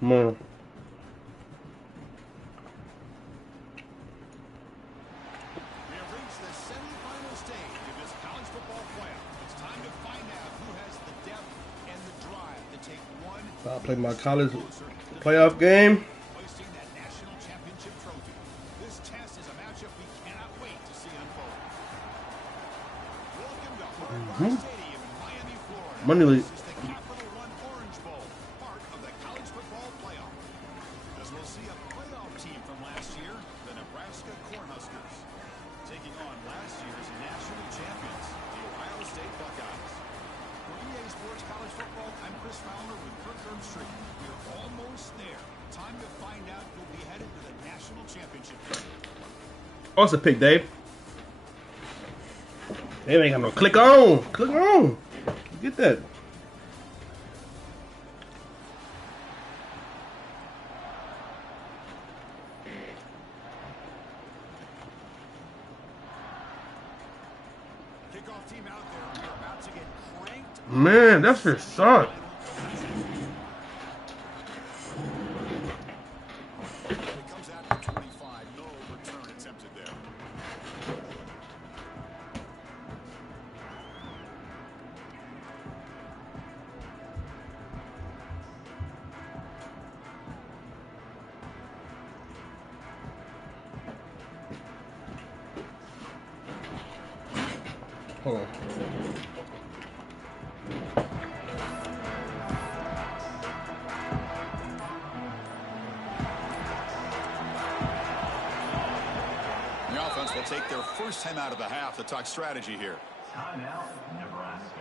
Man. I'll play my college playoff game. Money League. Oh, it's a pick, Dave. Dave ain't got no click on. Click on. Get that. Man, that's just suck. Hold on. The offense will take their first time out of the half to talk strategy here. Timeout, Nebraska.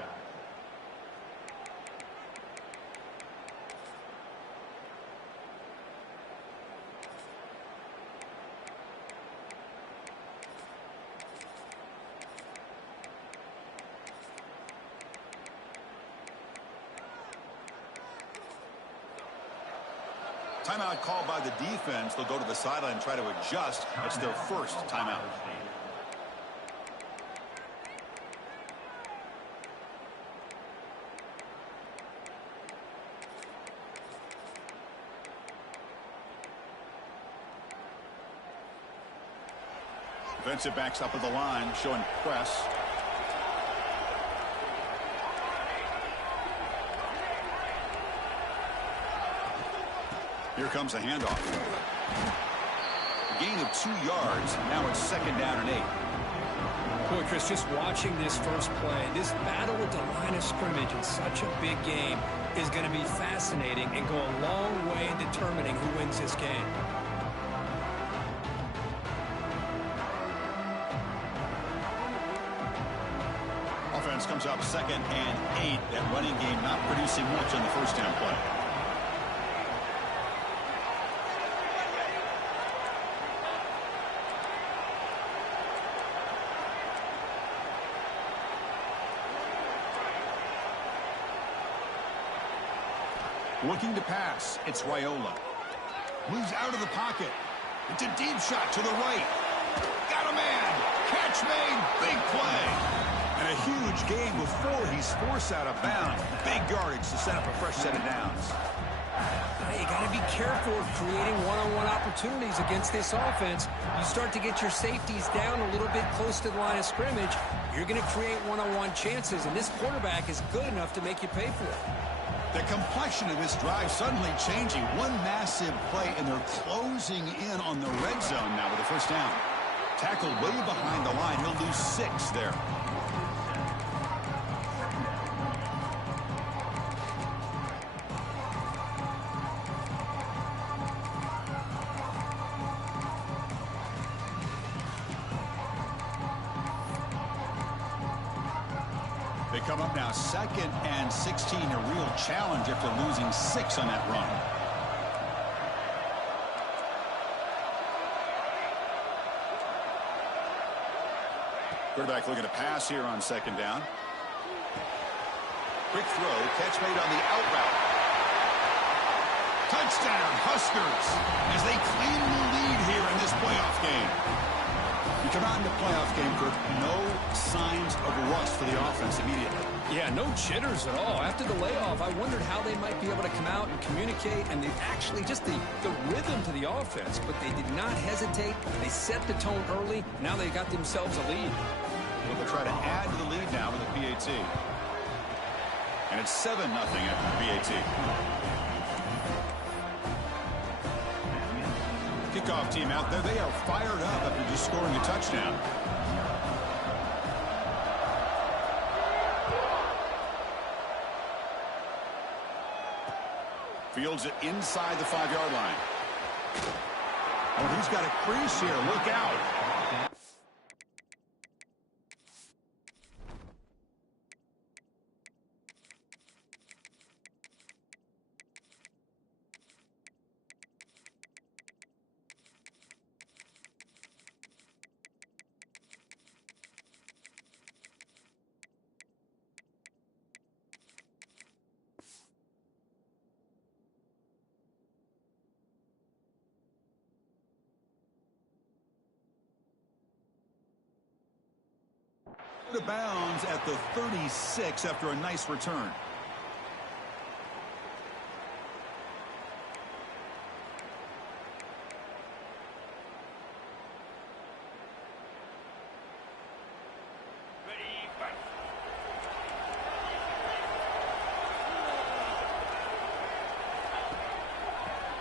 Timeout called by the defense. They'll go to the sideline and try to adjust. It's their first timeout. Defensive backs up at the line, showing press. Here comes a handoff. A gain of 2 yards. Now it's 2nd down and 8. Boy, Chris, just watching this first play, this battle at the line of scrimmage in such a big game is going to be fascinating and go a long way in determining who wins this game. Offense comes up 2nd and 8. That running game not producing much on the first down play. Looking to pass. It's Raiola. Moves out of the pocket. It's a deep shot to the right. Got a man. Catch made. Big play. And a huge gain before he's forced out of bounds. Big yardage to set up a fresh set of downs. You got to be careful of creating one-on-one opportunities against this offense. You start to get your safeties down a little bit close to the line of scrimmage, you're going to create one-on-one chances, and this quarterback is good enough to make you pay for it. The complexion of this drive suddenly changing. One massive play, and they're closing in on the red zone now with the first down. Tackled way behind the line. He'll lose 6 there. They come up now 2nd and 16, a real challenge after losing 6 on that run. Quarterback looking to pass here on 2nd down. Quick throw, catch made on the out route. Touchdown, Huskers, as they claim the lead here in this playoff game. You come out in the playoff game, Kirk, no signs of rust for the offense immediately. Yeah, no jitters at all. After the layoff, I wondered how they might be able to come out and communicate, and they actually just the rhythm to the offense, but they did not hesitate. They set the tone early. Now they got themselves a lead. They'll try to add to the lead now with a PAT. And it's 7-0 after the PAT. Kickoff team out there. They are fired up after just scoring a touchdown. Fields it inside the 5-yard line. Oh, he's got a crease here. Look out. To bounds at the 36 after a nice return.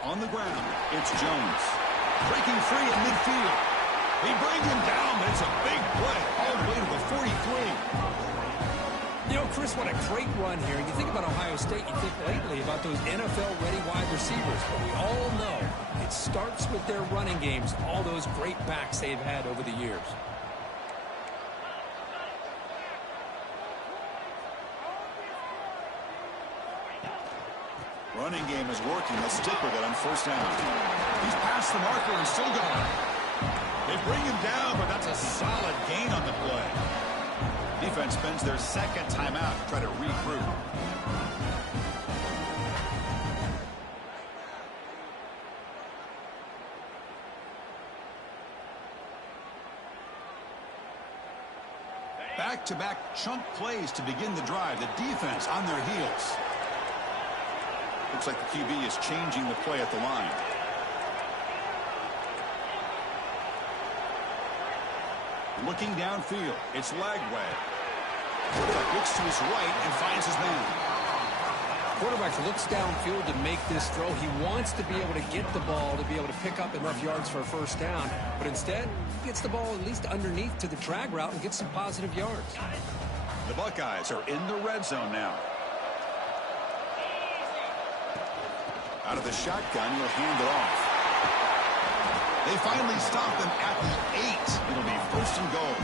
On the ground, it's Jones. Breaking free in midfield. They bring him down, but it's a big play all the way to the 43. You know, Chris, what a great run here. You think about Ohio State, you think lately about those NFL-ready wide receivers, but we all know it starts with their running games, all those great backs they've had over the years. Running game is working. Let's stick with it on first down. He's past the marker and still going. They bring him down, but that's a solid gain on the play. Defense spends their second timeout to try to regroup. Back-to-back chunk plays to begin the drive. The defense on their heels. Looks like the QB is changing the play at the line. Looking downfield, it's Lagway. Quarterback looks to his right and finds his man. Quarterback looks downfield to make this throw. He wants to be able to get the ball to be able to pick up enough yards for a first down, but instead he gets the ball at least underneath to the drag route and gets some positive yards. The Buckeyes are in the red zone now. Out of the shotgun, he'll hand it off. They finally stop them at the 8. It'll be first and goal.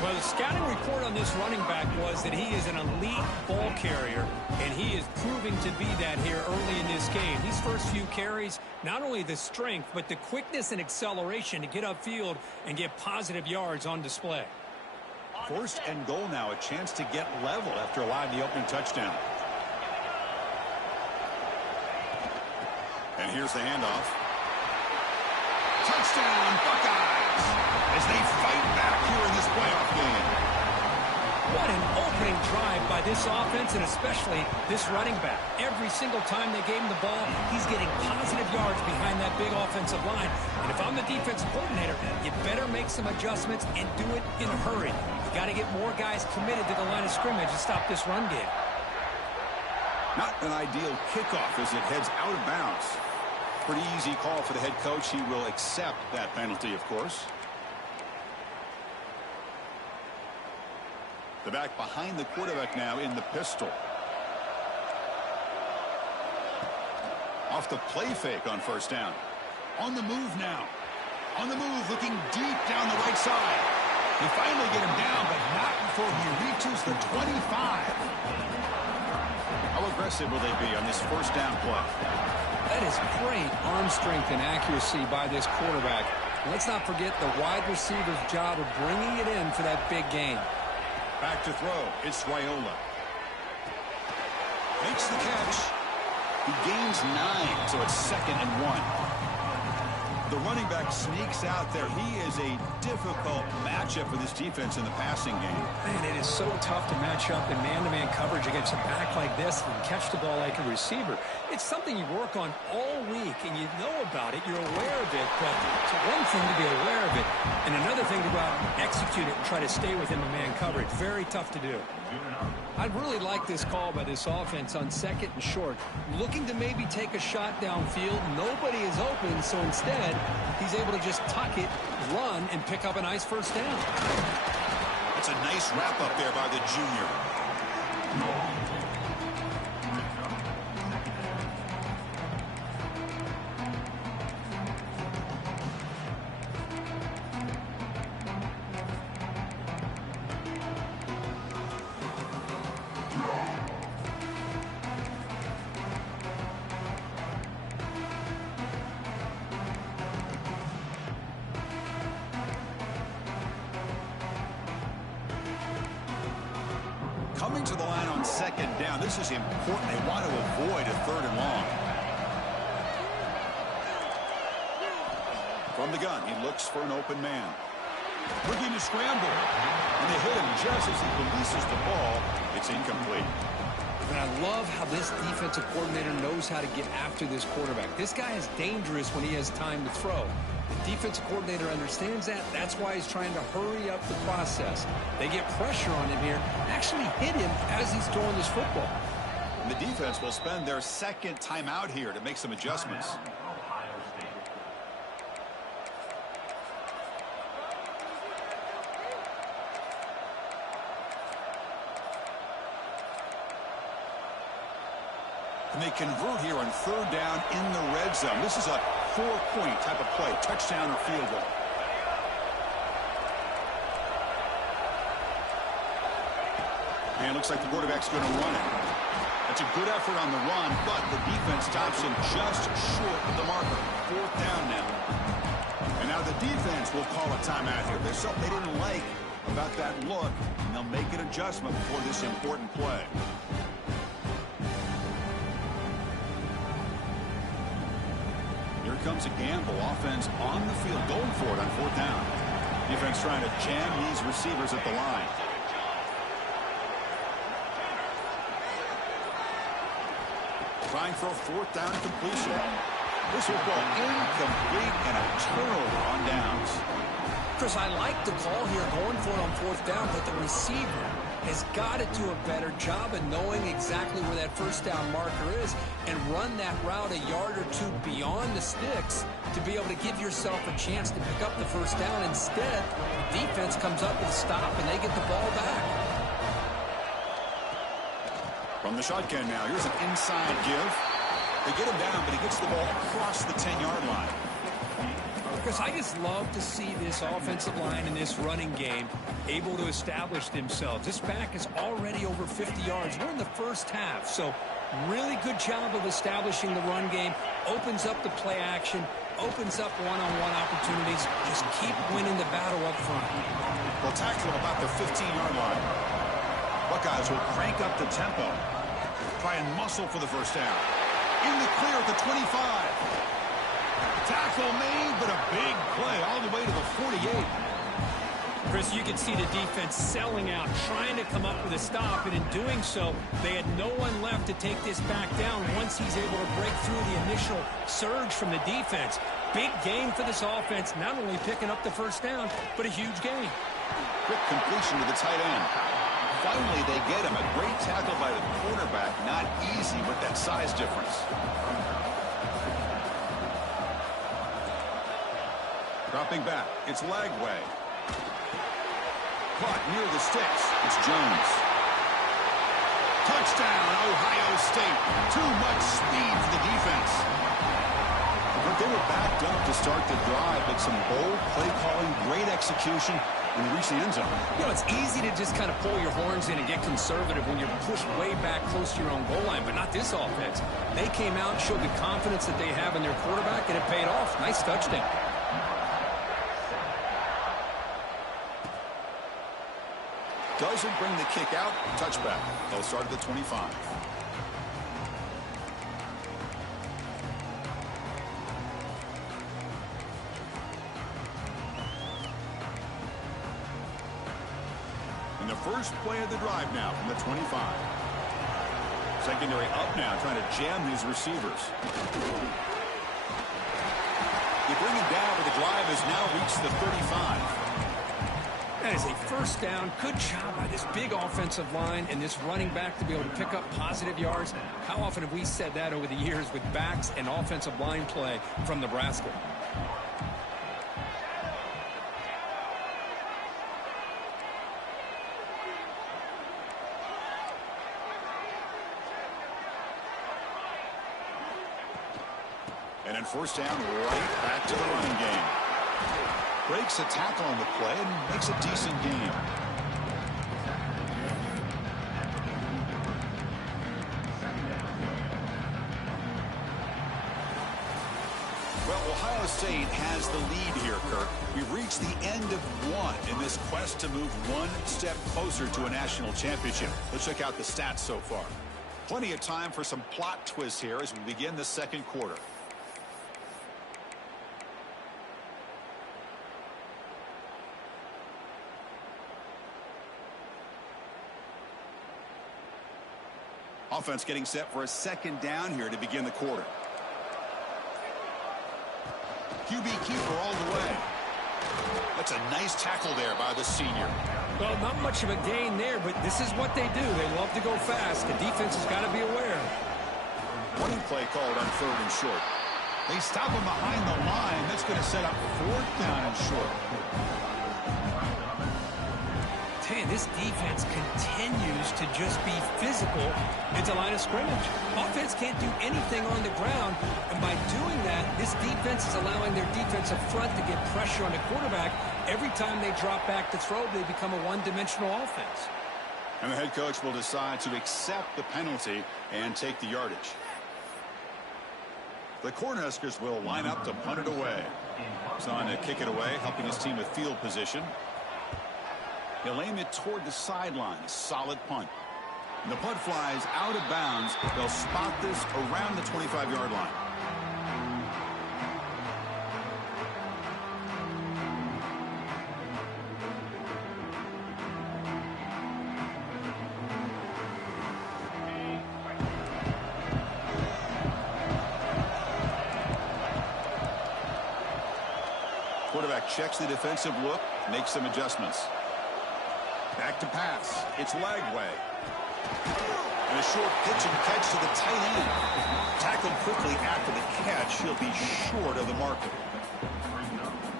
Well, the scouting report on this running back was that he is an elite ball carrier, and he is proving to be that here early in this game. These first few carries, not only the strength, but the quickness and acceleration to get upfield and get positive yards on display. First and goal now, a chance to get level after allowing the opening touchdown. And here's the handoff. Touchdown, Buckeyes, as they fight back here in this playoff game. What an opening drive by this offense, and especially this running back. Every single time they gave him the ball, he's getting positive yards behind that big offensive line. And if I'm the defensive coordinator, you better make some adjustments and do it in a hurry. You got to get more guys committed to the line of scrimmage to stop this run game. Not an ideal kickoff as it heads out of bounds. Pretty easy call for the head coach. He will accept that penalty, of course. The back behind the quarterback now in the pistol. Off the play fake on first down. On the move now. On the move, looking deep down the right side. They finally get him down, but not before he reaches the 25. How aggressive will they be on this first down play? That is great arm strength and accuracy by this quarterback. Let's not forget the wide receiver's job of bringing it in for that big gain. Back to throw. It's Raiola. Makes the catch. He gains 9, so it's 2nd and 1. The running back sneaks out there. He is a difficult matchup for this defense in the passing game. Man, it is so tough to match up in man-to-man coverage against a back like this and catch the ball like a receiver. It's something you work on all week, and you know about it. You're aware of it, but it's one thing to be aware of it, and another thing to go out and execute it and try to stay within the man coverage. Very tough to do. I really like this call by this offense on 2nd and short. Looking to maybe take a shot downfield. Nobody is open, so instead, he's able to just tuck it, run, and pick up a nice first down. That's a nice wrap-up there by the junior. Coming to the line on 2nd down. This is important. They want to avoid a 3rd and long. From the gun, he looks for an open man. Looking to scramble. And they hit him just as he releases the ball. It's incomplete. And I love how this defensive coordinator knows how to get after this quarterback. This guy is dangerous when he has time to throw. The defensive coordinator understands that. That's why he's trying to hurry up the process. They get pressure on him here, actually hit him as he's throwing this football. And the defense will spend their 2nd timeout here to make some adjustments. And they convert here on 3rd down in the red zone. This is a 4-point type of play, touchdown or field goal. And it looks like the quarterback's going to run it. That's a good effort on the run, but the defense stops him just short of the marker. 4th down now. And now the defense will call a timeout here. There's something they didn't like about that look, and they'll make an adjustment for this important play. Here comes a gamble. Offense on the field, going for it on 4th down. Defense trying to jam these receivers at the line. Trying for a 4th down completion. This will go incomplete and a turnover on downs. Chris, I like the call here going for it on 4th down, but the receiver has got to do a better job of knowing exactly where that 1st down marker is and run that route a yard or two beyond the sticks to be able to give yourself a chance to pick up the 1st down. Instead, the defense comes up with a stop and they get the ball back. From the shotgun now, here's an inside give. They get him down, but he gets the ball across the 10-yard line. Chris, I just love to see this offensive line in this running game able to establish themselves. This back is already over 50 yards. We're in the first half, so really good job of establishing the run game. Opens up the play action, opens up one-on-one opportunities. Just keep winning the battle up front. They'll tackle him about the 15-yard line. Buckeyes will crank up the tempo. Try and muscle for the 1st down. In the clear at the 25. Tackle made, but a big play all the way to the 48. Chris, you can see the defense selling out, trying to come up with a stop, and in doing so, they had no one left to take this back down once he's able to break through the initial surge from the defense. Big game for this offense, not only picking up the 1st down, but a huge gain. Quick completion to the tight end. Finally, they get him. A great tackle by the quarterback. Not easy with that size difference. Dropping back. It's Lagway. Caught near the sticks. It's Jones. Touchdown, Ohio State. Too much speed for the defense. But they were backed up to start the drive, but some bold play calling, great execution, and they reach the end zone. You know, it's easy to just kind of pull your horns in and get conservative when you're pushed way back close to your own goal line, but not this offense. They came out, showed the confidence that they have in their quarterback, and it paid off. Nice touchdown. Doesn't bring the kick out. Touchback. They'll start at the 25. the first play of the drive now from the 25. Secondary up now, trying to jam these receivers. They bring him down, but the drive has now reached the 35. That is a first down. Good job by this big offensive line and this running back to be able to pick up positive yards. How often have we said that over the years with backs and offensive line play from Nebraska? And then first down, right back to the running game. Breaks a tackle on the play and makes a decent game. Well, Ohio State has the lead here, Kirk. We've reached the end of one in this quest to move one step closer to a national championship. Let's check out the stats so far. Plenty of time for some plot twists here as we begin the second quarter. Offense getting set for a second down here to begin the quarter. QB keeper all the way. That's a nice tackle there by the senior. Well, not much of a gain there, but this is what they do. They love to go fast. The defense has got to be aware. Running play called on 3rd and short. They stop him behind the line. That's going to set up 4th down and short. Man, this defense continues to just be physical at the line of scrimmage. Offense can't do anything on the ground, and by doing that, this defense is allowing their defensive front to get pressure on the quarterback. Every time they drop back to throw, they become a one-dimensional offense. And the head coach will decide to accept the penalty and take the yardage. The Cornhuskers will line up to punt it away. He's on to kick it away, helping his team with field position. He'll aim it toward the sideline. A solid punt. And the punt flies out of bounds. They'll spot this around the 25-yard line. Quarterback checks the defensive look, makes some adjustments. Back to pass. It's Lagway. And a short pitch and catch to the tight end. Tackled quickly after the catch. He'll be short of the marker.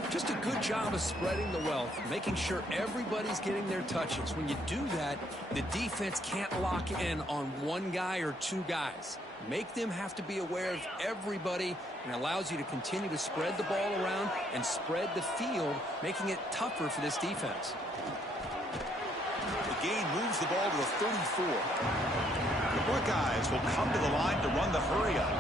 Just a good job of spreading the wealth, making sure everybody's getting their touches. When you do that, the defense can't lock in on one guy or two guys. Make them have to be aware of everybody, and allows you to continue to spread the ball around and spread the field, making it tougher for this defense. The gain moves the ball to the 34. The Buckeyes will come to the line to run the hurry-up.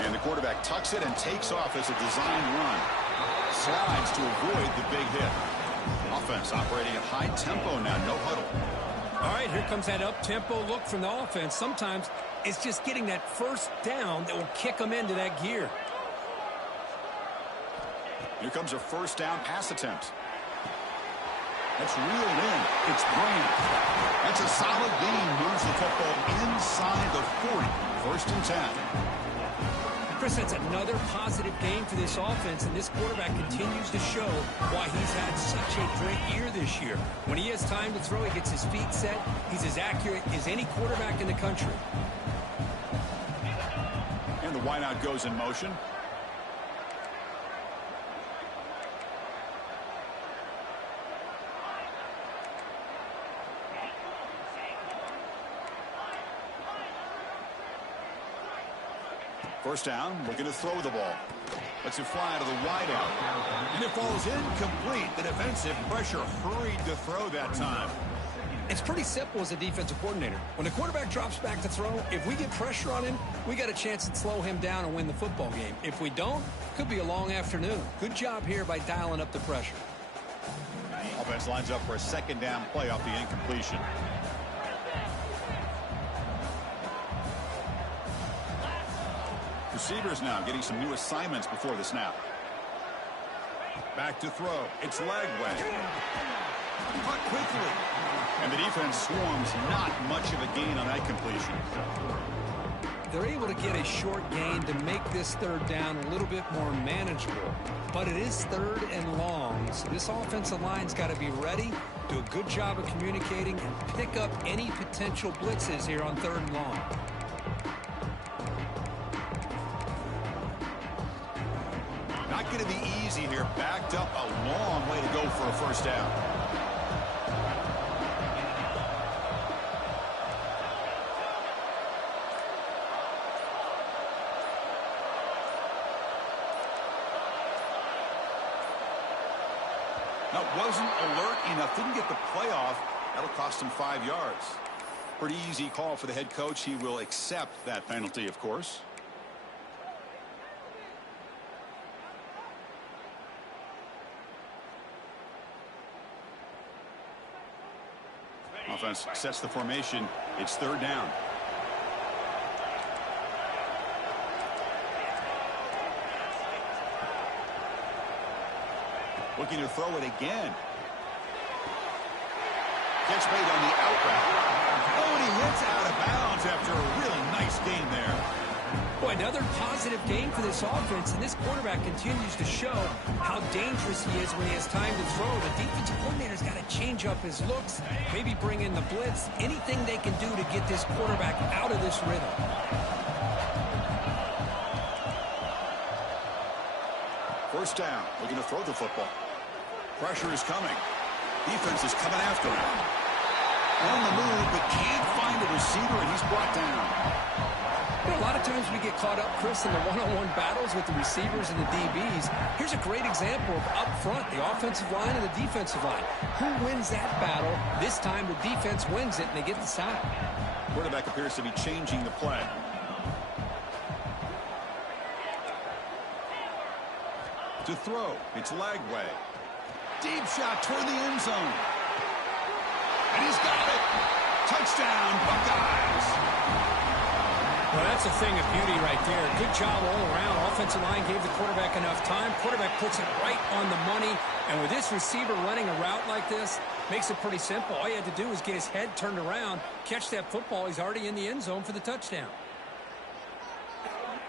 And the quarterback tucks it and takes off as a design run. Slides to avoid the big hit. Offense operating at high tempo now, no huddle. All right, here comes that up-tempo look from the offense. Sometimes it's just getting that first down that will kick them into that gear. Here comes a first down pass attempt. That's reeled in. It's Bryant. That's a solid gain. Moves the football inside the 40. 1st and 10. Chris, that's another positive game for this offense, and this quarterback continues to show why he's had such a great year this year. When he has time to throw, he gets his feet set. He's as accurate as any quarterback in the country. And the wideout goes in motion. First down, looking to throw the ball. Lets it fly to the wideout. And it falls incomplete. The defensive pressure hurried to throw that time. It's pretty simple as a defensive coordinator. When the quarterback drops back to throw, if we get pressure on him, we got a chance to slow him down and win the football game. If we don't, it could be a long afternoon. Good job here by dialing up the pressure. Offense lines up for a second down play off the incompletion. Receivers now getting some new assignments before the snap. Back to throw. It's Lagway. Caught quickly. And the defense swarms. Not much of a gain on that completion. They're able to get a short gain to make this third down a little bit more manageable. But it is third and long, so this offensive line's got to be ready, do a good job of communicating, and pick up any potential blitzes here on third and long. Not going to be easy here. Backed up a long way to go for a first down. That wasn't alert enough. Didn't get the play off. That'll cost him 5 yards. Pretty easy call for the head coach. He will accept that penalty, of course. Offense sets the formation. It's third down. Looking to throw it again. Catch made on the out route. Oh, and he hits out of bounds after a really nice gain there. Boy, another positive gain for this offense, and this quarterback continues to show how dangerous he is when he has time to throw. The defensive coordinator's got to change up his looks, maybe bring in the blitz, anything they can do to get this quarterback out of this rhythm. First down, looking to throw the football. Pressure is coming. Defense is coming after him. On the move, but can't find a receiver, and he's brought down. You know, a lot of times we get caught up, Chris, in the one-on-one battles with the receivers and the DBs. Here's a great example of up front, the offensive line and the defensive line. Who wins that battle? This time the defense wins it, and they get the sack. Quarterback appears to be changing the play. To throw, it's Lagway. Deep shot toward the end zone. And he's got it. Touchdown, Buckeyes. Well, that's a thing of beauty right there. Good job all around. Offensive line gave the quarterback enough time. Quarterback puts it right on the money. And with this receiver running a route like this, makes it pretty simple. All you had to do was get his head turned around, catch that football. He's already in the end zone for the touchdown.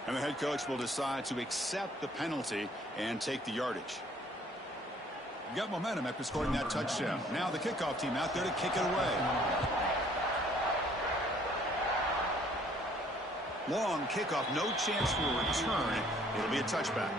And the head coach will decide to accept the penalty and take the yardage. Got momentum after scoring that touchdown. Now the kickoff team out there to kick it away. Long kickoff, no chance for a return. It'll be a touchback.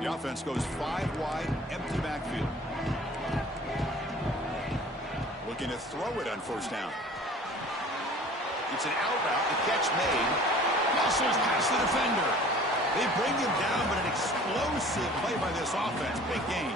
The offense goes 5 wide, empty backfield. Looking to throw it on first down. It's an out route. The catch made. Muscles past the defender. They bring him down, but an explosive play by this offense. Big gain.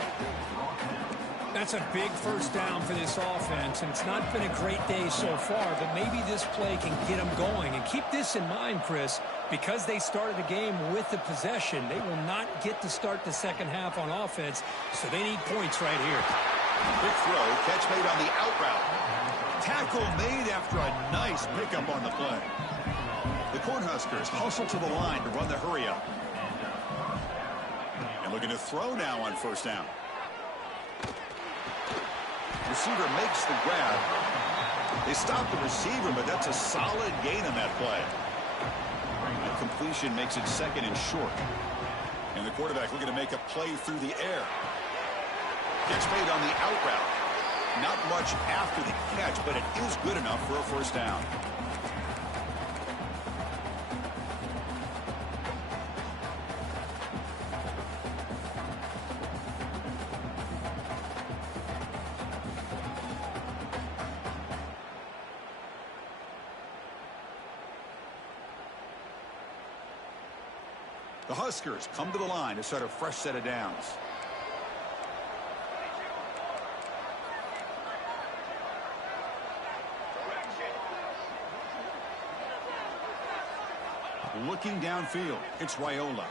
That's a big first down for this offense, and it's not been a great day so far, but maybe this play can get them going. And keep this in mind, Chris, because they started the game with the possession, they will not get to start the second half on offense, so they need points right here. Quick throw, catch made on the out route. Tackle made after a nice pickup on the play. The Cornhuskers hustle to the line to run the hurry up. And looking to throw now on first down. Receiver makes the grab. They stop the receiver, but that's a solid gain on that play. The completion makes it second and short. And the quarterback looking to make a play through the air. Catch made on the out route. Not much after the catch, but it is good enough for a first down. The Huskers come to the line to start a fresh set of downs. Looking downfield, it's Raiola.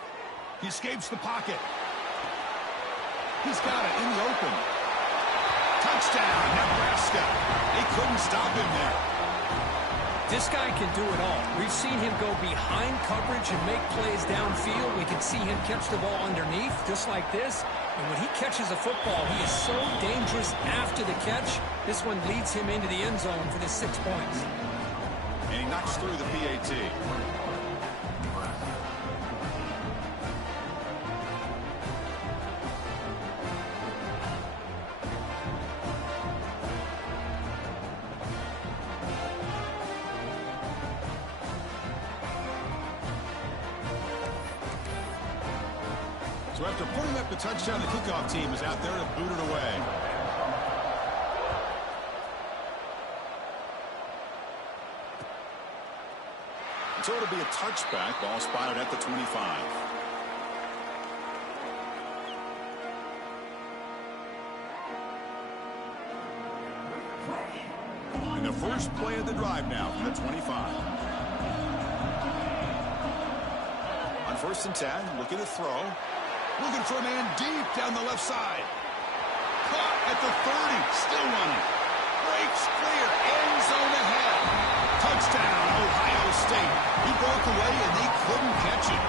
He escapes the pocket. He's got it in the open. Touchdown, Nebraska. They couldn't stop him there. This guy can do it all. We've seen him go behind coverage and make plays downfield. We can see him catch the ball underneath, just like this. And when he catches a football, he is so dangerous after the catch. This one leads him into the end zone for the 6 points. And he knocks through the PAT. So after putting up the touchdown, the kickoff team is out there to boot it away. So it'll be a touchback. Ball spotted at the 25. And the first play of the drive now from the 25. On 1st and 10, looking to throw. Looking for a man deep down the left side. Caught at the 30. Still running. Breaks clear. End zone ahead. Touchdown, Ohio State. He broke away and they couldn't catch him.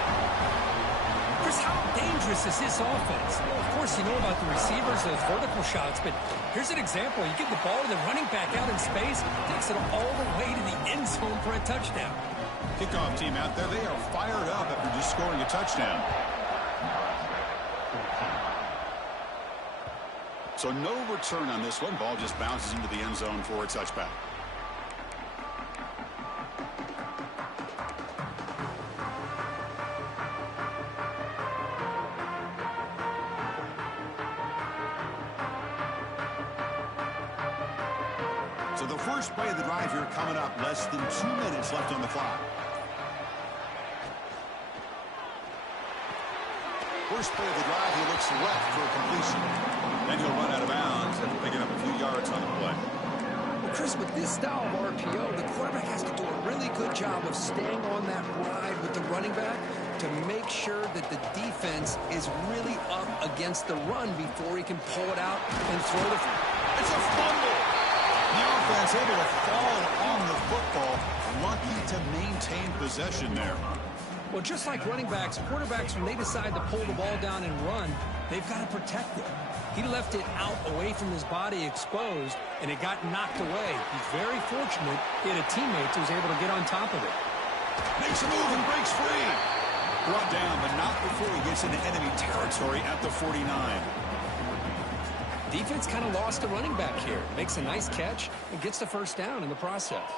Chris, how dangerous is this offense? Well, of course, you know about the receivers, those vertical shots, but here's an example. You give the ball to the running back out in space, takes it all the way to the end zone for a touchdown. Kickoff team out there, they are fired up after just scoring a touchdown. So no return on this one. Ball just bounces into the end zone for a touchback. So the first play of the drive here coming up. Less than 2 minutes left on the clock. First play of the drive, he looks left for a completion. Then he'll run out of bounds after picking up a few yards on the play. Well, Chris, with this style of RPO, the quarterback has to do a really good job of staying on that ride with the running back to make sure that the defense is really up against the run before he can pull it out and throw the... It's a fumble. The offense able to fall on the football. Lucky to maintain possession there. Well, just like running backs, quarterbacks, when they decide to pull the ball down and run, they've got to protect it. He left it out away from his body exposed, and it got knocked away. He's very fortunate he had a teammate who was able to get on top of it. Makes a move and breaks free. Brought down, but not before he gets into enemy territory at the 49. Defense kind of lost the running back here. Makes a nice catch and gets the first down in the process.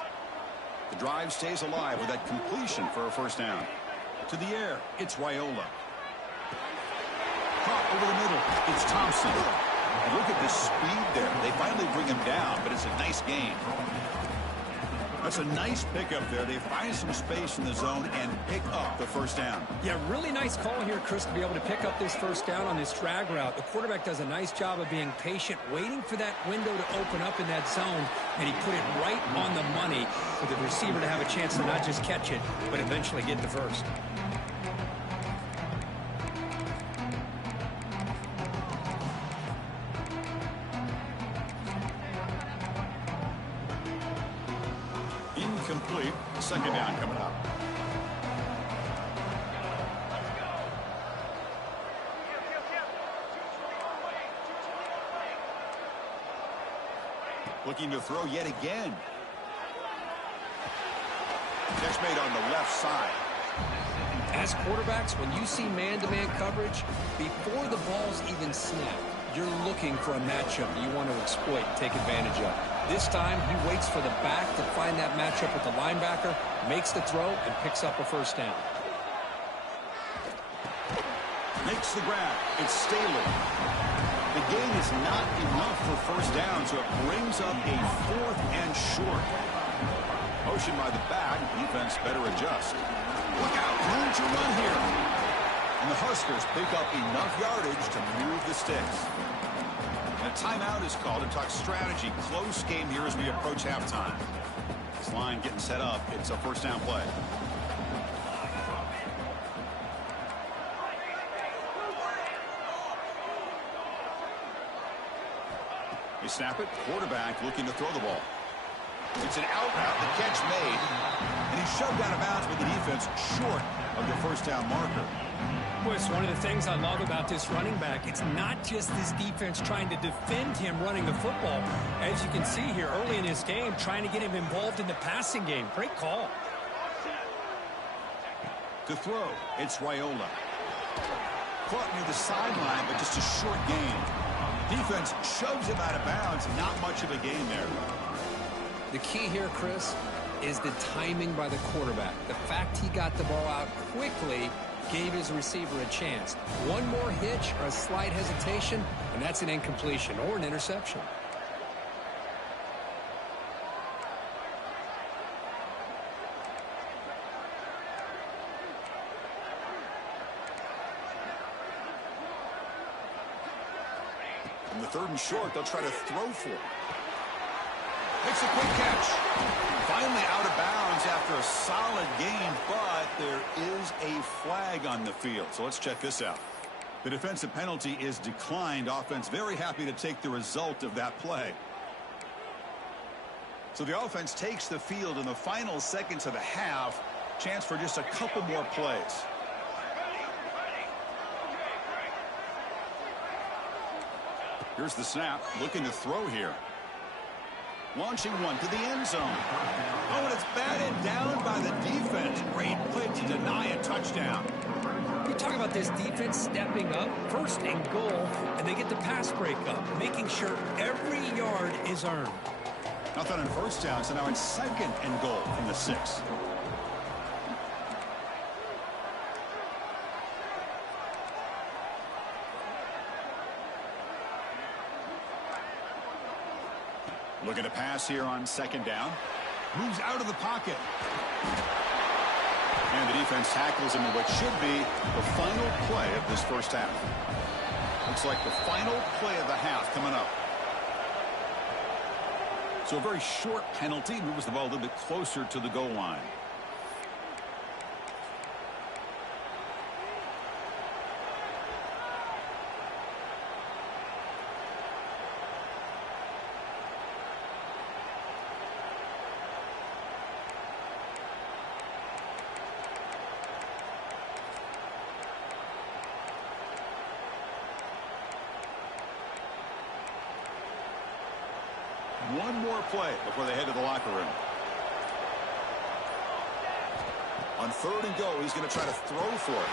The drive stays alive with that completion for a first down. To the air, it's Raiola. Caught over the middle, it's Thompson. And look at the speed there. They finally bring him down, but it's a nice gain. That's a nice pickup there. They find some space in the zone and pick up the first down. Yeah, really nice call here, Chris, to be able to pick up this first down on this drag route. The quarterback does a nice job of being patient, waiting for that window to open up in that zone, and he put it right on the money for the receiver to have a chance to not just catch it, but eventually get the first. Incomplete. Second down coming up. Looking to throw yet again. Catch made on the left side. As quarterbacks, when you see man-to-man coverage, before the ball's even snapped, you're looking for a matchup you want to exploit, take advantage of. This time, he waits for the back to find that matchup with the linebacker, makes the throw, and picks up a first down. Makes the grab. It's Staley. The gain is not enough for first down, so it brings up a 4th and short. Motion by the back. Defense better adjust. Look out. Room to run here. And the Huskers pick up enough yardage to move the sticks. And a timeout is called to talk strategy. Close game here as we approach halftime. This line getting set up. It's a first down play. They snap it. Quarterback looking to throw the ball. It's an out route. The catch made. And he's shoved out of bounds with the defense short of the first down marker. Boy, it's one of the things I love about this running back. It's not just this defense trying to defend him running the football. As you can see here early in this game, trying to get him involved in the passing game. Great call. To throw, it's Raiola. Caught near the sideline, but just a short gain. Defense shoves him out of bounds. Not much of a gain there. The key here, Chris, is the timing by the quarterback. The fact he got the ball out quickly gave his receiver a chance. One more hitch or a slight hesitation, and that's an incompletion or an interception. In the 3rd and short, they'll try to throw for it. Makes a quick catch. Finally out of bounds after a solid gain, but there is a flag on the field. So let's check this out. The defensive penalty is declined. Offense very happy to take the result of that play. So the offense takes the field in the final seconds of the half. Chance for just a couple more plays. Here's the snap. Looking to throw here. Launching one to the end zone. Oh, and it's batted down by the defense. Great play to deny a touchdown. You talk about this defense stepping up, 1st and goal, and they get the pass breakup, making sure every yard is earned. Nothing on 1st down, so now it's 2nd and goal from the 6. Looking to pass here on 2nd down. Moves out of the pocket. And the defense tackles him in what should be the final play of this 1st half. Looks like the final play of the half coming up. So a very short penalty moves the ball a little bit closer to the goal line. One more play before they head to the locker room. On 3rd and goal, he's going to try to throw for it.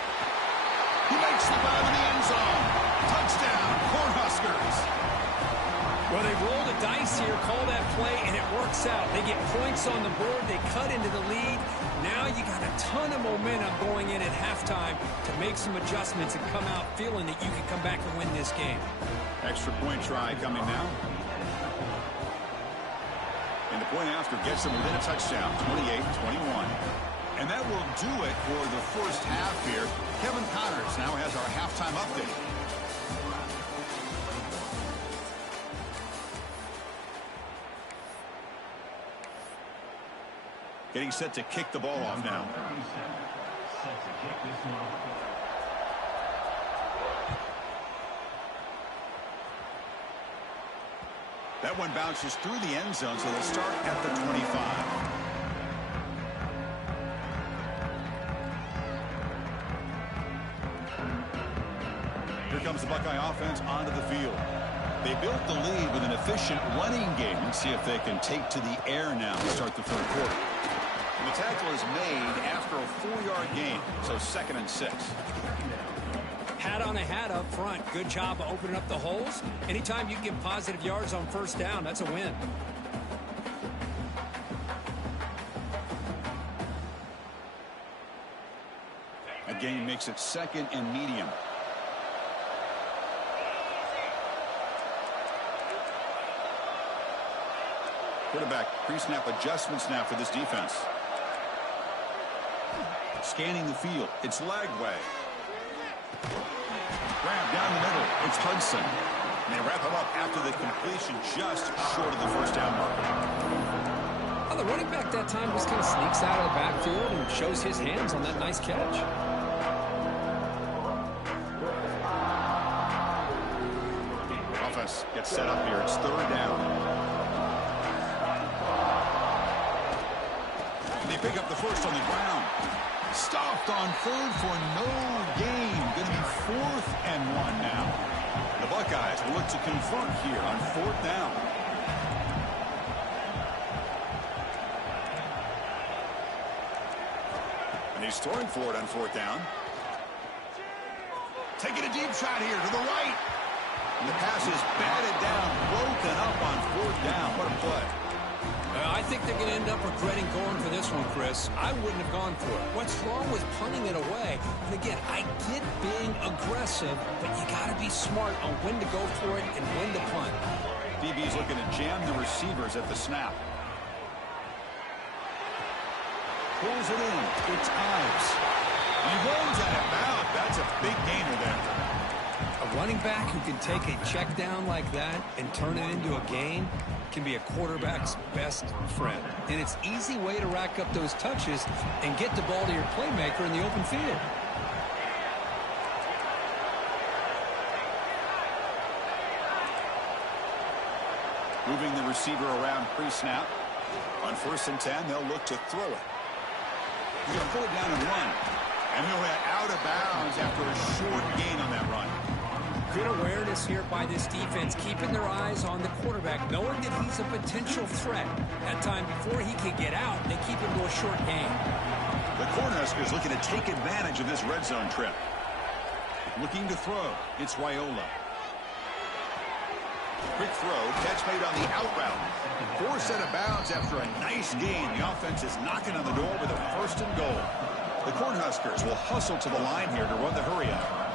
He makes the ball in the end zone. Touchdown, Cornhuskers. Well, they roll the dice here, call that play, and it works out. They get points on the board. They cut into the lead. Now you got a ton of momentum going in at halftime to make some adjustments and come out feeling that you can come back and win this game. Extra point try coming now. And the point after gets them within a touchdown, 28-21. And that will do it for the 1st half here. Kevin Connors now has our halftime update. Getting set to kick the ball off now. Set to kick this one off. That one bounces through the end zone, so they'll start at the 25. Here comes the Buckeye offense onto the field. They built the lead with an efficient running game. Let's see if they can take to the air now to start the 3rd quarter. And the tackle is made after a 4-yard gain, so 2nd and 6. Hat on a hat up front. Good job of opening up the holes. Anytime you get positive yards on 1st down, that's a win. A gain makes it 2nd and medium. Quarterback pre-snap adjustments now for this defense. Scanning the field. It's Lagway. Grab down the middle. It's Hudson. And they wrap him up after the completion just short of the 1st down marker. Well, the running back that time just kind of sneaks out of the backfield and shows his hands on that nice catch. offense gets set up here. It's third down. And they pick up the first on the ground. Stopped on third for no gain. Going to be 4th and 1 now. The Buckeyes will look to convert here on 4th down. And he's throwing for it on 4th down. Taking a deep shot here to the right. And the pass is batted down, broken up on 4th down. What a play. I think they're going to end up regretting going for this one, Chris. I wouldn't have gone for it. What's wrong with punting it away? And again, I get being aggressive, but you got to be smart on when to go for it and when to punt. DB's looking to jam the receivers at the snap. Pulls it in. It's Ives. He rolls out of bounds. That's a big gainer there. A running back who can take a check down like that and turn it into a gain can be a quarterback's best friend. And it's an easy way to rack up those touches and get the ball to your playmaker in the open field. Moving the receiver around pre-snap. On 1st and 10, they'll look to throw it. He's going to pull it down and run. And he'll head out of bounds after a short gain on that run. Good awareness here by this defense, keeping their eyes on the quarterback, knowing that he's a potential threat. That time, before he can get out, they keep him to a short gain. The Cornhuskers looking to take advantage of this red zone trip. Looking to throw. It's Raiola. Quick throw, catch made on the out route. 4 set of bounds after a nice gain. The offense is knocking on the door with a 1st and goal. The Cornhuskers will hustle to the line here to run the hurry up.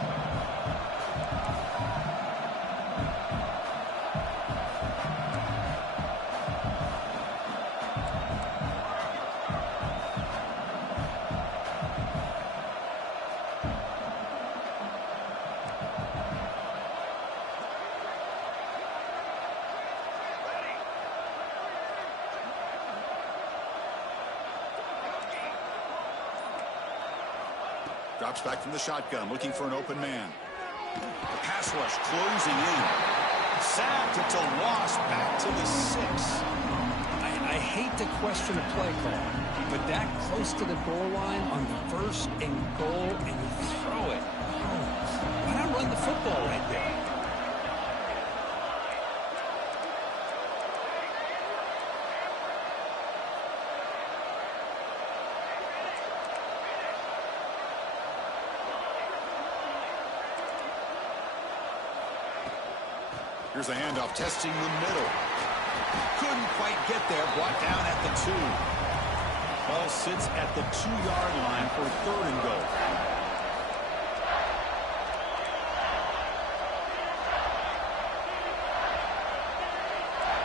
Drops back from the shotgun, looking for an open man. The pass rush closing in. Sacked. It's a loss back to the 6. I hate to question a play call, but that close to the goal line on 1st and goal, and you throw it. Oh, why not run the football right there? Here's a handoff, testing the middle. Couldn't quite get there, brought down at the 2. Ball sits at the 2-yard line for 3rd and goal.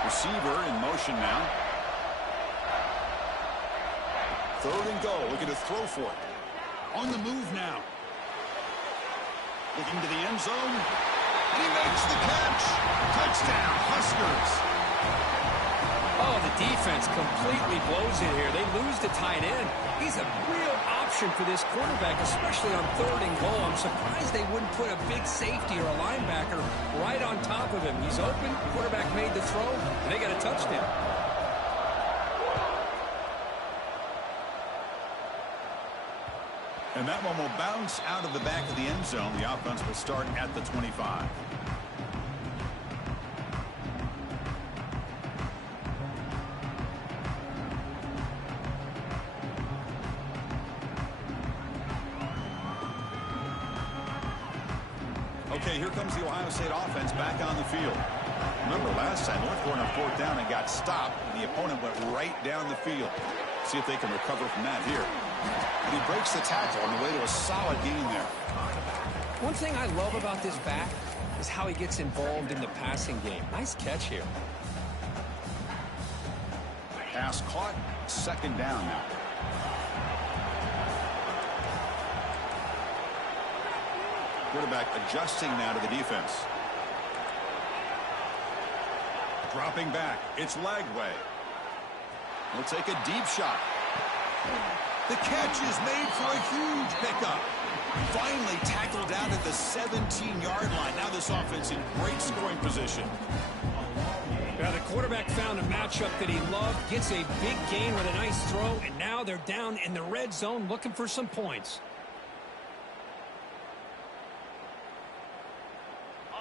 Receiver in motion now. 3rd and goal, looking to throw for it. On the move now. Looking to the end zone. And he makes the catch. Touchdown, Huskers. Oh, the defense completely blows it here. They lose the tight end. He's a real option for this quarterback, especially on 3rd and goal. I'm surprised they wouldn't put a big safety or a linebacker right on top of him. He's open. Quarterback made the throw, and they got a touchdown. And that one will bounce out of the back of the end zone. The offense will start at the 25. Okay, here comes the Ohio State offense back on the field. Remember, last time, North going on 4th down and got stopped. The opponent went right down the field. See if they can recover from that here. And he breaks the tackle on the way to a solid gain there. One thing I love about this back is how he gets involved in the passing game. Nice catch here. Pass caught. 2nd down now. Quarterback adjusting now to the defense. Dropping back. It's Lagway. He'll take a deep shot. The catch is made for a huge pickup. Finally tackled down at the 17-yard line. Now this offense in great scoring position. Now the quarterback found a matchup that he loved, gets a big gain with a nice throw, and now they're down in the red zone looking for some points.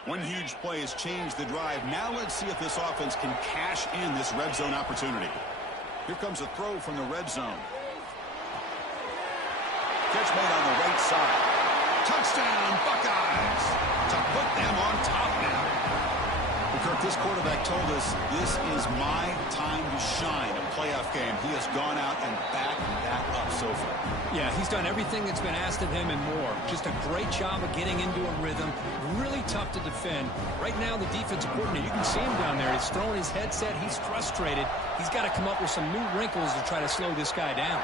One huge play has changed the drive. Now let's see if this offense can cash in this red zone opportunity. Here comes a throw from the red zone. Catch made on the right side. Touchdown, Buckeyes, to put them on top now. Well, Kirk, this quarterback told us this is my time to shine. A playoff game. He has gone out and backed that up so far. Yeah, he's done everything that's been asked of him and more. Just a great job of getting into a rhythm. Really tough to defend. Right now, the defensive coordinator, you can see him down there. He's throwing his headset. He's frustrated. He's got to come up with some new wrinkles to try to slow this guy down.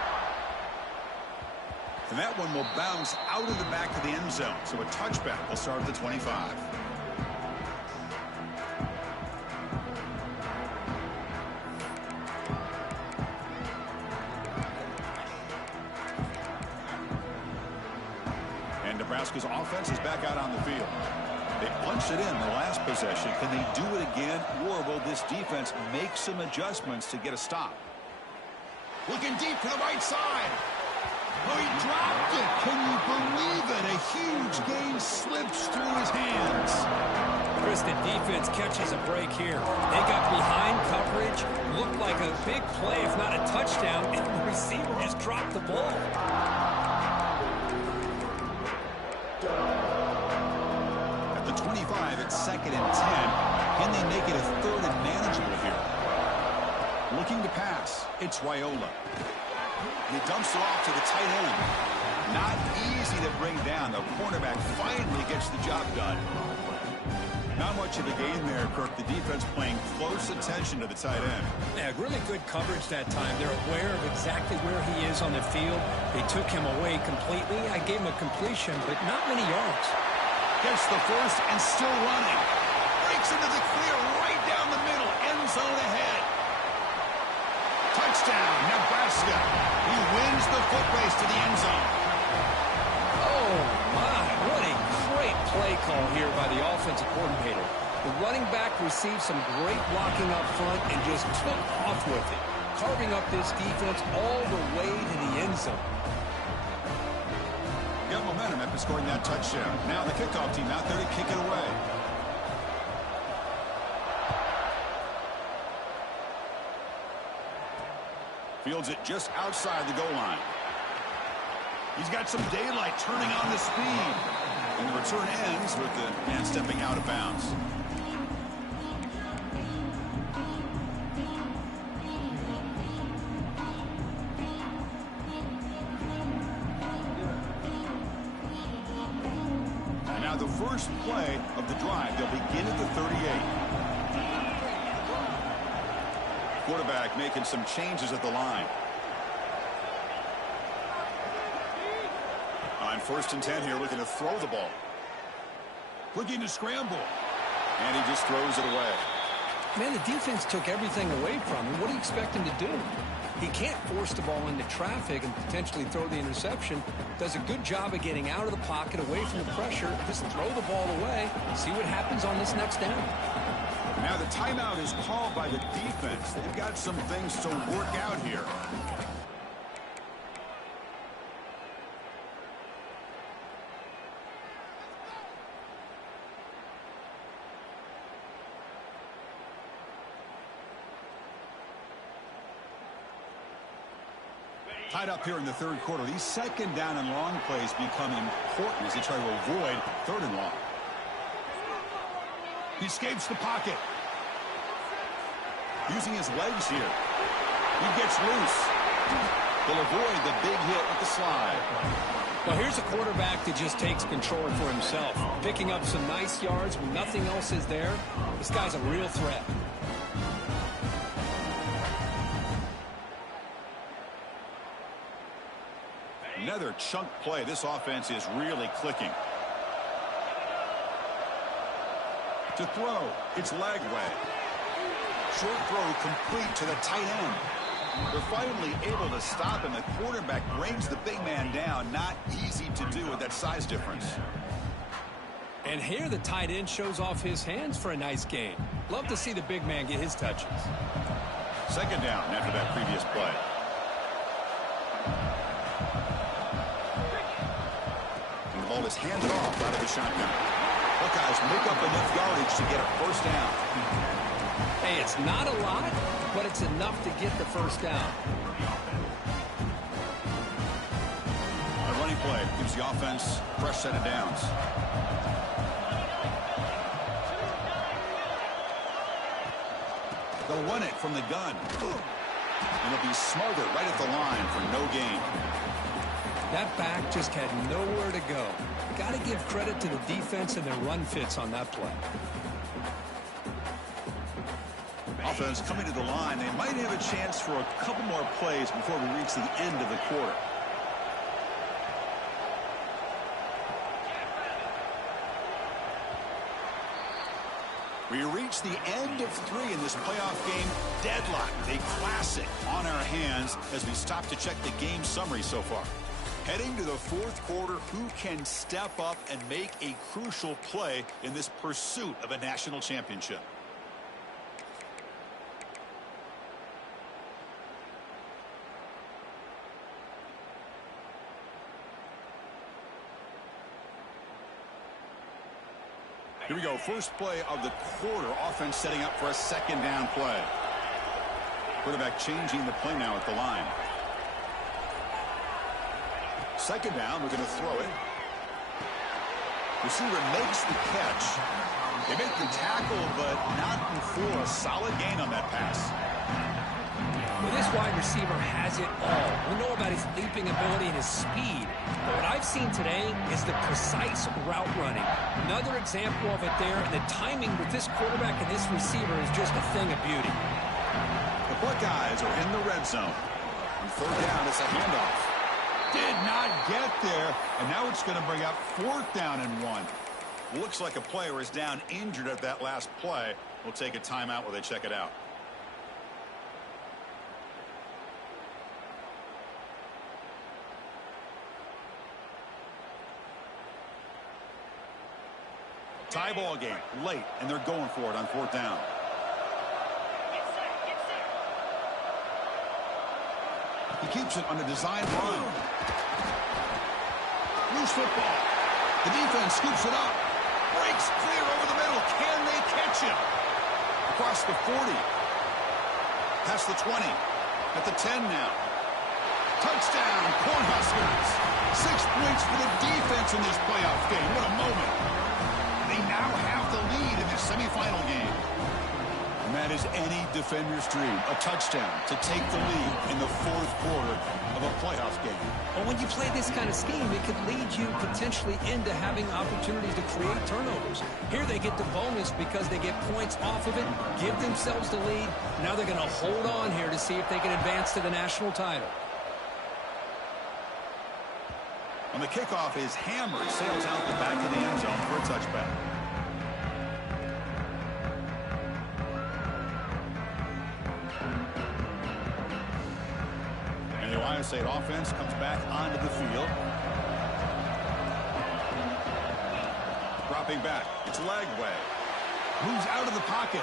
And that one will bounce out of the back of the end zone. So a touchback will start at the 25. And Nebraska's offense is back out on the field. They punched it in the last possession. Can they do it again, or will this defense make some adjustments to get a stop? Looking deep to the right side. Oh, he dropped it. Can you believe it? A huge gain slips through his hands. Chris, the defense catches a break here. They got behind coverage, looked like a big play, if not a touchdown, and the receiver just dropped the ball. At the 25, it's 2nd and 10. Can they make it a 3rd and manageable here? Looking to pass. It's Raiola. He dumps it off to the tight end. Not easy to bring down. The cornerback finally gets the job done. Not much of a gain there, Kirk. The defense paying close attention to the tight end. Yeah, really good coverage that time. They're aware of exactly where he is on the field. They took him away completely. I gave him a completion, but not many yards. Gets the first and still running. Breaks into the clear right down the middle. End zone ahead. Touchdown, Nebraska. He wins the foot race to the end zone. Oh, my. What a great play call here by the offensive coordinator. The running back received some great blocking up front and just took off with it, carving up this defense all the way to the end zone. Got momentum after scoring that touchdown. Now the kickoff team out there to kick it away. Fields it just outside the goal line. He's got some daylight turning on the speed. And the return ends with the man stepping out of bounds. And now the first play of the drive. They'll begin at the 38. Quarterback making some changes at the line. On 1st and 10 here, looking to throw the ball. Looking to scramble. And he just throws it away. Man, the defense took everything away from him. What do you expect him to do? He can't force the ball into traffic and potentially throw the interception. Does a good job of getting out of the pocket, away from the pressure. Just throw the ball away. See what happens on this next down. Now the timeout is called by the defense. They've got some things to work out here. Tied up here in the 3rd quarter. These 2nd down and long plays become important as they try to avoid 3rd and long. He escapes the pocket. Using his legs here. He gets loose. They'll avoid the big hit with the slide. Well, here's a quarterback that just takes control for himself. Picking up some nice yards when nothing else is there. This guy's a real threat. Another chunk play. This offense is really clicking. To throw, it's leg way. Short throw complete to the tight end. They're finally able to stop him. The quarterback brings the big man down. Not easy to do with that size difference. And here the tight end shows off his hands for a nice gain. Love to see the big man get his touches. Second down after that previous play. And the ball is handed off out of the shotgun. Buckeyes make up enough yardage to get a first down. Hey, it's not a lot, but it's enough to get the first down. A running play gives the offense a fresh set of downs. They'll run it from the gun. And it'll be smothered right at the line for no gain. That back just had nowhere to go. Got to give credit to the defense and their run fits on that play. Offense coming to the line. They might have a chance for a couple more plays before we reach the end of the quarter. We reach the end of 3 in this playoff game. Deadlock, a classic on our hands as we stop to check the game summary so far. Heading to the fourth quarter, who can step up and make a crucial play in this pursuit of a national championship? Here we go. First play of the quarter. Offense setting up for a second down play. Quarterback changing the play now at the line. Second down. We're going to throw it. Receiver makes the catch. They make the tackle, but not before a solid gain on that pass. Well, this wide receiver has it all. We know about his leaping ability and his speed. But what I've seen today is the precise route running. Another example of it there, and the timing with this quarterback and this receiver is just a thing of beauty. The Buckeyes are in the red zone. On third down, it's a handoff. Did not get there, and now it's going to bring up fourth down and 1. Looks like a player is down injured at that last play. We'll take a timeout while they check it out. Tie ball game late, and they're going for it on fourth down. He keeps it on a design run. Loose football. The defense scoops it up. Breaks clear over the middle. Can they catch him? Across the 40. Past the 20. At the 10 now. Touchdown, Cornhuskers. 6 points for the defense in this playoff game. What a moment. They now have the lead in this semifinal game. And that is any defender's dream, a touchdown to take the lead in the fourth quarter of a playoff game. Well, when you play this kind of scheme, it could lead you potentially into having opportunities to create turnovers. Here they get the bonus because they get points off of it, give themselves the lead. Now they're going to hold on here to see if they can advance to the national title. On the kickoff, his hammer sails out the back of the end zone for a touchback. And the Ohio State offense comes back onto the field. Dropping back. It's Lagway. Moves out of the pocket.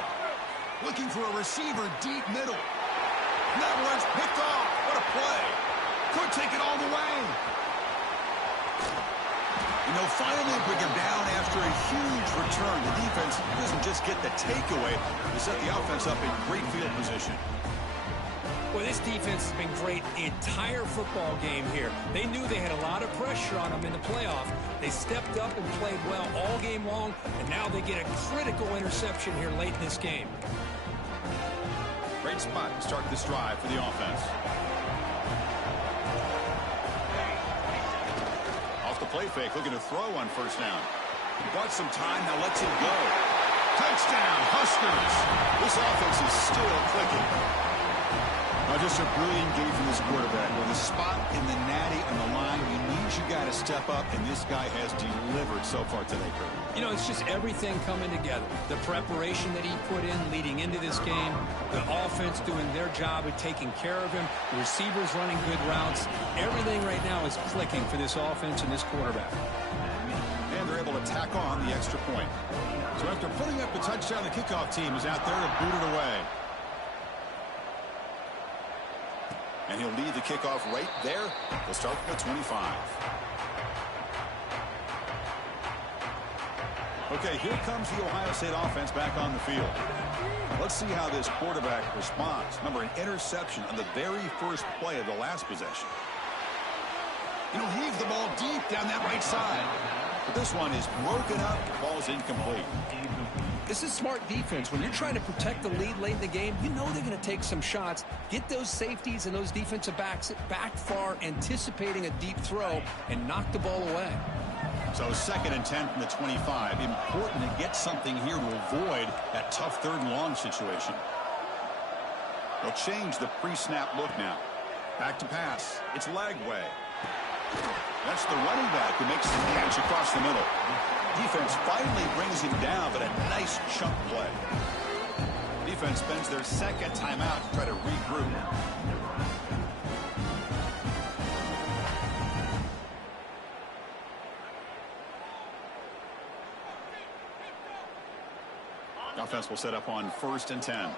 Looking for a receiver deep middle. That one's picked off. What a play. Could take it all the way. And they'll finally bring him down after a huge return. The defense doesn't just get the takeaway. They set the offense up in great field position. Well, this defense has been great the entire football game here. They knew they had a lot of pressure on them in the playoff. They stepped up and played well all game long, and now they get a critical interception here late in this game. Great spot to start this drive for the offense. Off the play fake, looking to throw on first down. He bought some time, now lets him go. Touchdown, Huskers! This offense is still clicking. Just a brilliant game from this quarterback. With a spot in the natty on the line, you need you guy to step up, and this guy has delivered so far today, Kurt. You know, it's just everything coming together. The preparation that he put in leading into this game, the offense doing their job of taking care of him, the receivers running good routes. Everything right now is clicking for this offense and this quarterback. And they're able to tack on the extra point. So after putting up the touchdown, the kickoff team is out there to boot it away. And he'll lead the kickoff right there. They'll start from the 25. Okay, here comes the Ohio State offense back on the field. Let's see how this quarterback responds. Remember, an interception on the very first play of the last possession. You know, heave the ball deep down that right side. But this one is broken up. Ball's incomplete. This is smart defense. When you're trying to protect the lead late in the game, you know they're going to take some shots, get those safeties and those defensive backs back far, anticipating a deep throw, and knock the ball away. So 2nd and 10 from the 25. Important to get something here to avoid that tough 3rd and long situation. They'll change the pre-snap look now. Back to pass. It's Lagway. That's the running back who makes the catch across the middle. Defense finally brings him down, but a nice chunk play. Defense spends their 2nd timeout to try to regroup. Offense will set up on 1st and 10.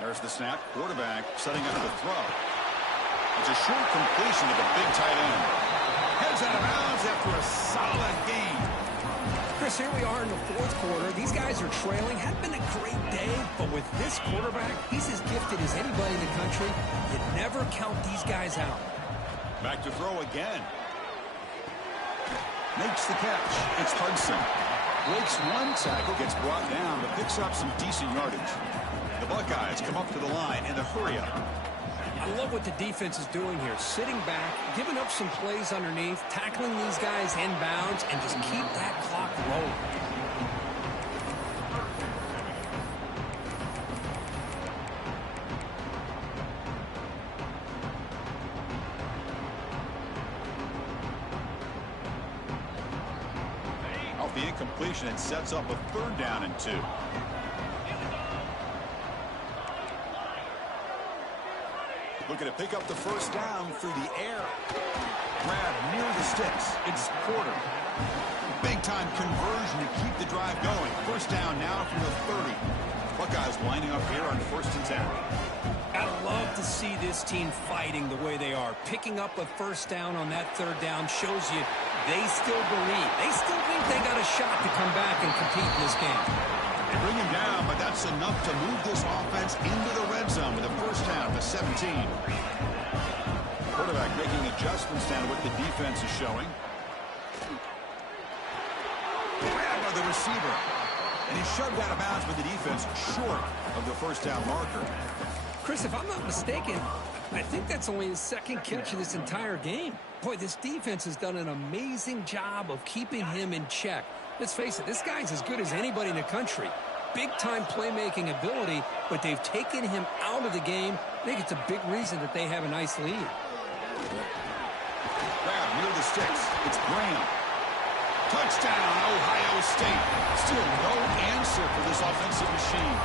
There's the snap. Quarterback setting up the throw. It's a short completion of a big tight end. Heads out of bounds after a solid game. Chris, here we are in the 4th quarter. These guys are trailing. Hadn't been a great day, but with this quarterback, he's as gifted as anybody in the country. You never count these guys out. Back to throw again. Makes the catch. It's Hudson. Breaks one tackle, gets brought down, but picks up some decent yardage. The Buckeyes come up to the line in a hurry-up. I love what the defense is doing here. Sitting back, giving up some plays underneath, tackling these guys inbounds, and just keep that clock rolling. Off the incompletion, it sets up a 3rd down and 2. Looking to pick up the 1st down through the air. Grab near the sticks. It's Porter. Big-time conversion to keep the drive going. 1st down now from the 30. Buckeyes lining up here on 1st and 10. I'd love to see this team fighting the way they are. Picking up a 1st down on that 3rd down shows you they still believe. They still think they got a shot to come back and compete in this game. They bring him down, but that's enough to move this offense into the red zone with a 1st down to 17. Quarterback making adjustments down to what the defense is showing. Grab by the receiver. And he's shoved out of bounds with the defense short of the 1st down marker. Chris, if I'm not mistaken, I think that's only his 2nd catch of this entire game. Boy, this defense has done an amazing job of keeping him in check. Let's face it, this guy's as good as anybody in the country. Big-time playmaking ability, but they've taken him out of the game. I think it's a big reason that they have a nice lead. Grab near the sticks. It's Graham. Touchdown, Ohio State. Still no answer for this offensive machine.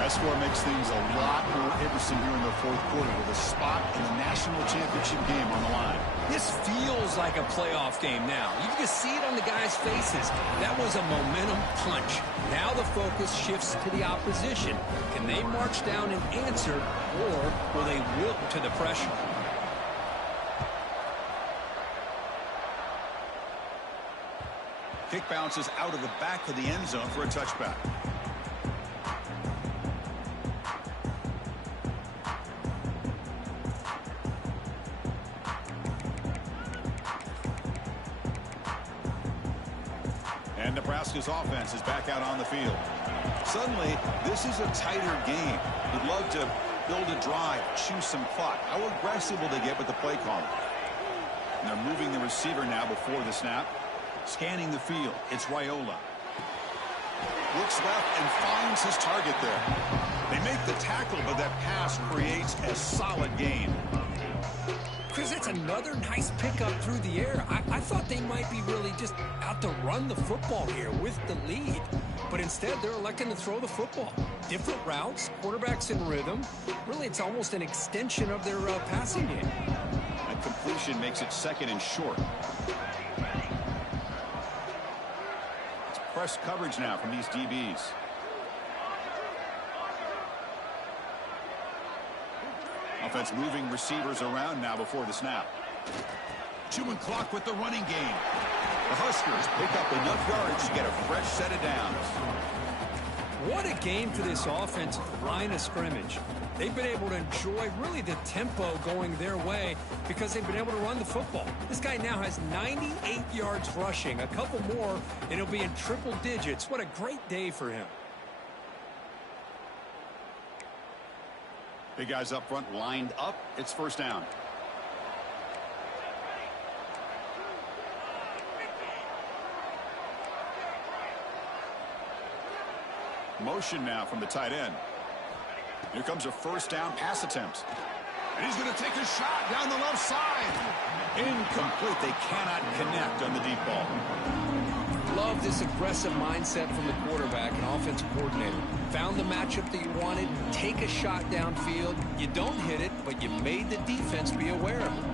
That score makes things a lot more interesting here in the 4th quarter with a spot in the national championship game on the line. This feels like a playoff game now. You can see it on the guys' faces. That was a momentum punch. Now the focus shifts to the opposition. Can they march down and answer, or will they wilt to the pressure? Kick bounces out of the back of the end zone for a touchback. And Nebraska's offense is back out on the field. Suddenly, this is a tighter game. You'd love to build a drive, choose some clock. How aggressive will they get with the play call? And they're moving the receiver now before the snap. Scanning the field, it's Raiola. Looks left and finds his target there. They make the tackle, but that pass creates a solid gain. Chris, that's another nice pickup through the air. I thought they might be really just out to run the football here with the lead. But instead, they're electing to throw the football. Different routes, quarterbacks in rhythm. Really, it's almost an extension of their passing game. That completion makes it second and short. It's press coverage now from these DBs. Offense moving receivers around now before the snap. Chewing clock with the running game. The Huskers pick up enough yards to get a fresh set of downs. What a game for this offensive line of scrimmage. They've been able to enjoy really the tempo going their way because they've been able to run the football. This guy now has 98 yards rushing. A couple more, and he'll be in triple digits. What a great day for him. Big guys up front lined up. It's first down. Motion now from the tight end. Here comes a first down pass attempt. And he's going to take a shot down the left side. Incomplete. They cannot connect on the deep ball. Love this aggressive mindset from the quarterback and offensive coordinator. Found the matchup that you wanted, take a shot downfield. You don't hit it, but you made the defense be aware of it.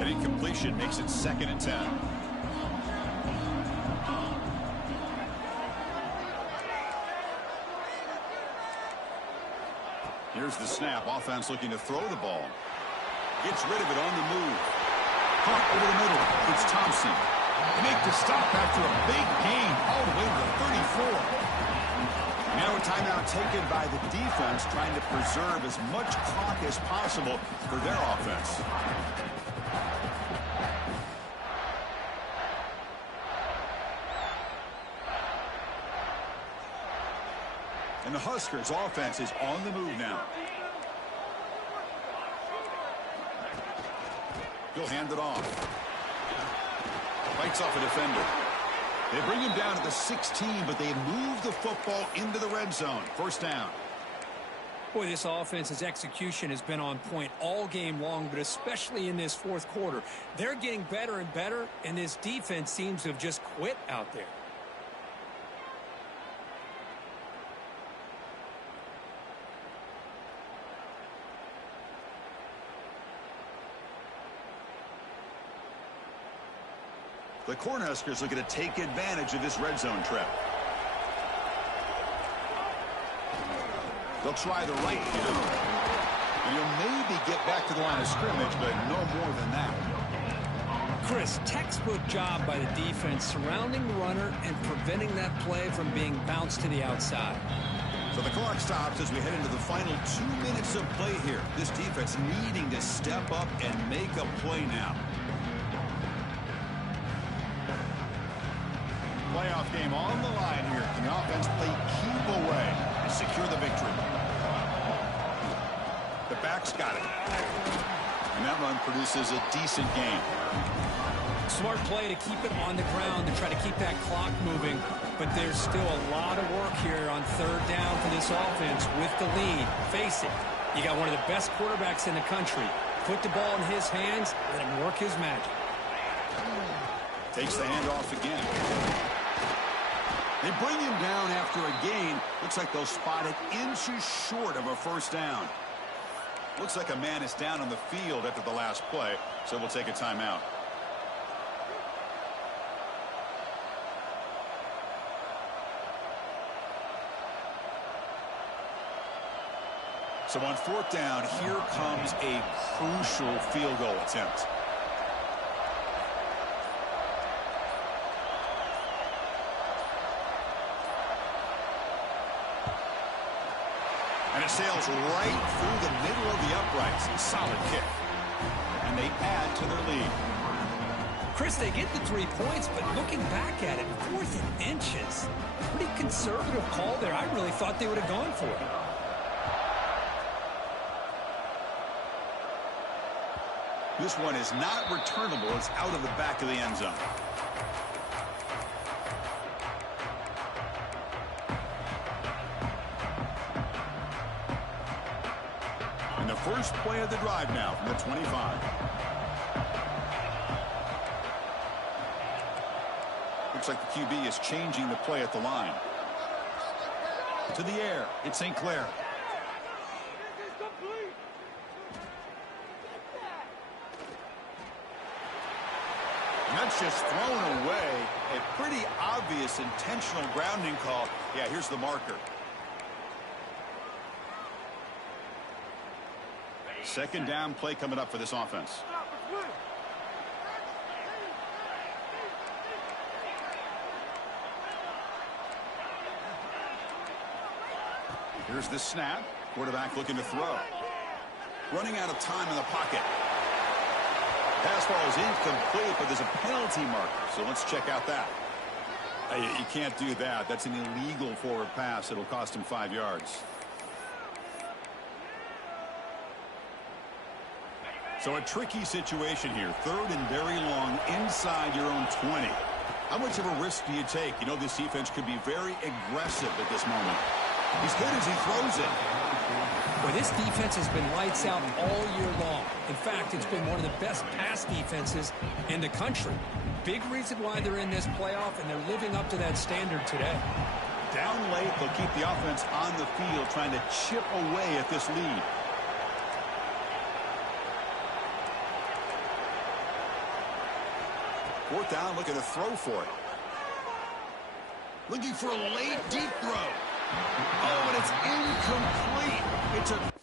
An incompletion makes it second and 10. Here's the snap. Offense looking to throw the ball. Gets rid of it on the move. Caught over the middle. It's Thompson. They make the stop after a big gain all the way to the 34. Now a timeout taken by the defense, trying to preserve as much clock as possible for their offense. And the Huskers offense is on the move now. He'll hand it off. Fights off a defender. They bring him down to the 16, but they move the football into the red zone. First down. Boy, this offense's execution has been on point all game long, but especially in this fourth quarter. They're getting better and better, and this defense seems to have just quit out there. The Cornhuskers looking to take advantage of this red zone trap. They'll try the right here. And he'll maybe get back to the line of scrimmage, but no more than that. Chris, textbook job by the defense surrounding the runner and preventing that play from being bounced to the outside. So the clock stops as we head into the final 2 minutes of play here. This defense needing to step up and make a play now. Playoff game on the line here. Can the offense play keep away and secure the victory? The back's got it. And that run produces a decent gain. Smart play to keep it on the ground to try to keep that clock moving. But there's still a lot of work here on third down for this offense with the lead. Face it, you got one of the best quarterbacks in the country. Put the ball in his hands, let him work his magic. Takes the handoff again. They bring him down after a gain. Looks like they'll spot it inches short of a first down. Looks like a man is down on the field after the last play, so we'll take a timeout. So on fourth down, here comes a crucial field goal attempt. And it sails right through the middle of the uprights. Solid kick. And they add to their lead. Chris, they get the 3 points, but looking back at it, 4th and inches. Pretty conservative call there. I really thought they would have gone for it. This one is not returnable. It's out of the back of the end zone. And the first play of the drive now from the 25. Looks like the QB is changing the play at the line. To the air. It's St. Clair. And that's just thrown away. A pretty obvious intentional grounding call. Yeah, here's the marker. Second down play coming up for this offense. Here's the snap. Quarterback looking to throw. Running out of time in the pocket. Pass ball is incomplete, but there's a penalty marker, so let's check out that. You can't do that. That's an illegal forward pass. It'll cost him 5 yards. So a tricky situation here. Third and very long inside your own 20. How much of a risk do you take? You know, this defense could be very aggressive at this moment. He's good as he throws it. Well, this defense has been lights out all year long. In fact, it's been one of the best pass defenses in the country. Big reason why they're in this playoff, and they're living up to that standard today. Down late, they'll keep the offense on the field trying to chip away at this lead. Fourth down, looking to throw for it. Looking for a late deep throw. Oh, and it's incomplete. It's a